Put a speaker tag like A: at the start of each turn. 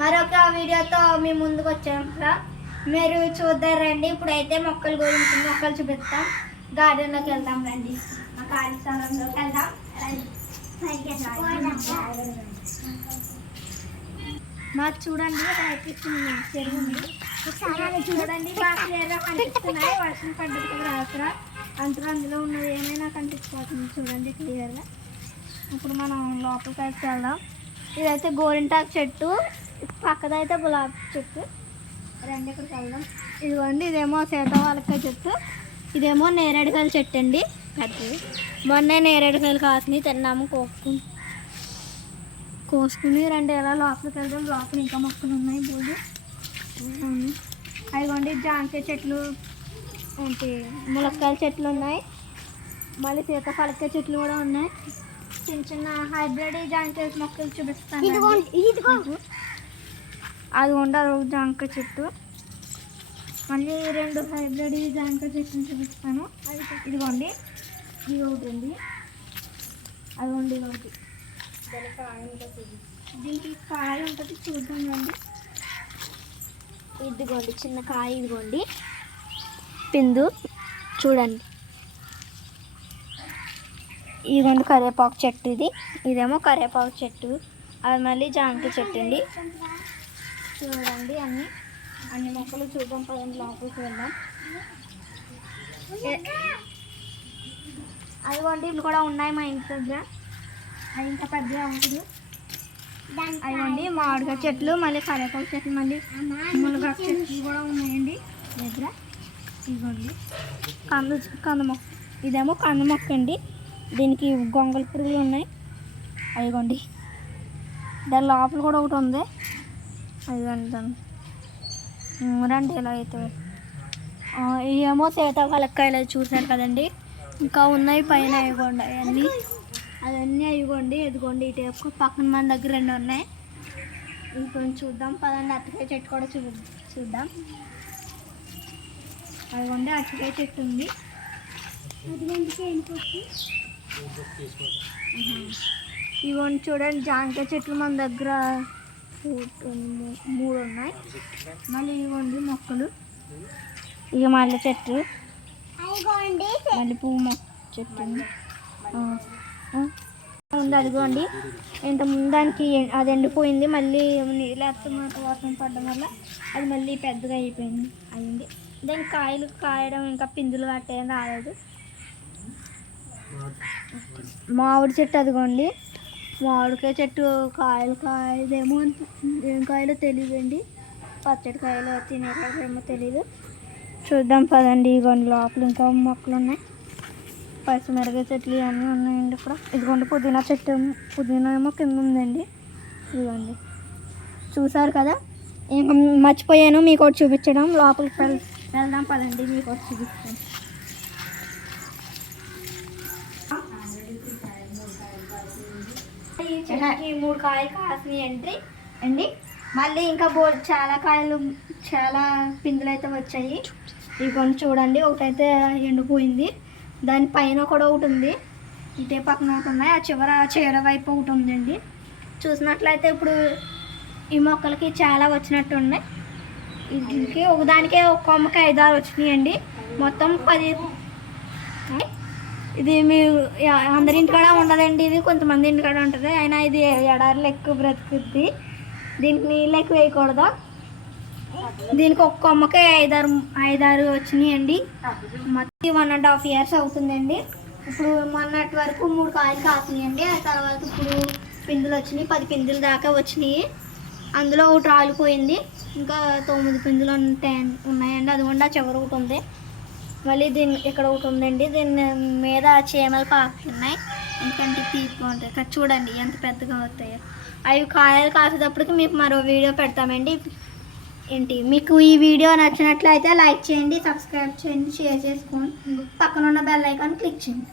A: మరొక వీడియోతో మీ ముందుకు వచ్చాం మీరు చూద్దాం రండి ఇప్పుడైతే మొక్కలు గురించి మొక్కలు చూపిస్తాం గార్డెన్లోకి వెళ్తాం రండి. మా ఖాళీ స్థలంలోకి వెళ్దాం. మాకు చూడండి కనిపిస్తుంది చెరువు ఉంది. చూడండి. బాగా క్లియర్గా కనిపిస్తున్నాయి. వర్షం పడ్డది కదా రాత్ర అంతలో అందులో ఉన్నది ఏమైనా కనిపించిపోతుంది చూడండి క్లియర్గా ఇప్పుడు మనం లోపలికి వెళ్దాం. ఇదైతే గోరింటాకు చెట్టు పక్కదైతే గులాబీ చెట్టు. రండి ఇక్కడికి వెళ్దాం. ఇదిగోండి ఇదేమో సీతాఫలకాయ చెట్టు. ఇదేమో నేరేడుకాయల చెట్టు అండి పెద్దది. మొన్నే నేరేడుకాయలు కాసినాయి తిన్నాము కోసుకుని. కోసుకుని రండి ఎలా లోపలికి వెళ్దాం. లోపల ఇంకా మొక్కలు ఉన్నాయి బోర్డు అదిగోండి జాంకాయ చెట్లు ఏంటి ములక్కాయల చెట్లు ఉన్నాయి. మళ్ళీ సీతాఫలకాయ చెట్లు కూడా ఉన్నాయి. చిన్న చిన్న హైబ్రిడ్ జాంకాయ మొక్కలు చూపిస్తాను. అది ఉండదు జాంకాయ చెట్టు. మళ్ళీ రెండు హైబ్రిడ్ జాంకాయ చెట్టుని చూపిస్తాను. ఇదిగోండి. ఇది ఒకటి ఉంది. అది ఇది ఒకటి. దీనికి కాయ ఉంటుంది చూద్దాం రండి ఇదిగోండి చిన్న కాయ ఇదిగోండి. పిందు చూడండి. ఇదిగోండి కరివేపాకు చెట్టు ఇది. ఇదేమో కరివేపాకు చెట్టు. అది మళ్ళీ జాంకాయ చెట్టు అండి. చూడండి అన్ని. అన్ని మొక్కలు చూద్దాం పదండి లోపలికి వెళ్దాం. అదిగోండి ఇవి కూడా ఉన్నాయి మా ఇంటి దగ్గర. అది ఇంకా పెద్దగా ఉంటుంది అదిగోండి మామిడికాయ చెట్లు మళ్ళీ కరివేపాకు చెట్లు మళ్ళీ మునగాకు చెట్లు కూడా ఉన్నాయండి దగ్గర. ఇదిగోండి. కంద కంద మొక్క. ఇదేమో కంద మొక్క అండి. దీనికి గొంగళ పురుగులు ఉన్నాయి. అదిగోండి. దాని లోపల కూడా ఒకటి ఉంది. అదిగోండి రండి ఇలా అయితే. ఏమో ఇవేమో సీతాఫలక్కాయలు చూసారు కదండి. ఇంకా ఉన్నాయి పైన ఇవ్వండి అవన్నీ. అవన్నీ ఇవ్వండి. ఎదుగోండి ఇటు పక్కన మన దగ్గర రెండు ఉన్నాయి. ఇంకొంచెం చూద్దాం. పదండి. అరటికాయ చెట్టు కూడా చూ చూద్దాం. అదిగోండి. అరటికాయ చెట్టు ఉంది. ఇవన్నీ చూడండి జాంకాయ చెట్లు మన దగ్గర మూడు ఉన్నాయి. మళ్ళీ ఇవ్వండి మొక్కలు. ఇక మల్లె చెట్టు. మళ్ళీ పువ్వు మొక్క చెట్టు ఉంది. ఆ, అదిగోండి. ఇంత ముందానికి అది ఎండిపోయింది. మళ్ళీ నీళ్ళు వేస్తున్న వర్షం పడడం వల్ల అది మళ్ళీ పెద్దగా అయిపోయింది. అయింది దాని కాయలు కాయడం ఇంకా పిందులు కట్టేం రాలేదు. మామిడి చెట్టు అదిగోండి. మామిడికాయ చెట్టు కాయలు కాయదేమో ఏం కాయలో తెలియదండి. పచ్చడి కాయలు తినేటేమో తెలియదు చూద్దాం పదండి ఇదిగోండి లోపల ఇంకా మొక్కలు ఉన్నాయి. పచ్చిమిరకాయ చెట్లు ఇవన్నీ ఉన్నాయండి ఇక్కడ. ఇదిగోండి పుదీనా చెట్టు ఏమో- పుదీనా ఏమో కింద ఉందండి. ఇదిగోండి. చూసారు కదా? ఇంకా మర్చిపోయాను మీకు ఒకటి చూపించడం. లోపలికి వెళ్ వెళ్దాం పదండి మీకు ఒకటి చూపిస్తాను. ఈ చెట్టుకి మూడు కాయలు కాసినాయి అండి. అండి మళ్ళీ ఇంకా బో చాలా కాయలు చాలా పిందులు అయితే వచ్చాయి. ఇవి కొన్ని చూడండి ఒకటైతే ఎండిపోయింది. దాని పైన కూడా ఒకటి ఉంది. ఇటే పక్కన ఒకటి ఉన్నాయి. ఆ చివర చీర వైపు ఒకటి ఉందండి. చూసినట్లయితే ఇప్పుడు ఈ మొక్కలకి చాలా వచ్చినట్టు ఉన్నాయి. దీనికి ఒకదానికే ఒక కొమ్మకి ఐదారు వచ్చినాయండి. మొత్తం పది ఇది మీరు అందరి ఇంటికాడ ఉండదండి ఇది కొంతమంది ఇంటికాడ ఉంటుంది. అయినా ఇది ఎడారిలో ఎక్కువ బ్రతుకుద్ది. దీనికి నీళ్ళు ఎక్కువ వేయకూడదు? దీనికి ఒక కొమ్మకే ఐదారు ఐదారు వచ్చినాయండి. మొత్తం వన్ అండ్ హాఫ్ ఇయర్స్ అవుతుందండి. ఇప్పుడు మొన్నటి వరకు మూడు కాయలు కాసినాయండి. ఆ తర్వాత ఇప్పుడు పిందులు వచ్చినాయి. పది పిందులు దాకా వచ్చినాయి. అందులో ఒకటి రాలిపోయింది. ఇంకా తొమ్మిది పిందులు ఉంటాయి ఉన్నాయండి. అది కూడా చివరి ఒకటి ఉంది. మళ్ళీ దీని ఇక్కడ ఒకటి ఉందండి. దీని మీద చీమలు పాకుతున్నాయి. ఎందుకంటే తీపి ఉంటాయి కదా చూడండి ఎంత పెద్దగా అవుతాయో. అవి కాయలు కాసేటప్పటికి మీకు మరో వీడియో పెడతామండి. ఏంటి? మీకు ఈ వీడియో నచ్చినట్లయితే లైక్ చేయండి సబ్స్క్రైబ్ చేయండి షేర్ చేసుకోండి. పక్కన ఉన్న బెల్ ఐకాన్ క్లిక్ చేయండి.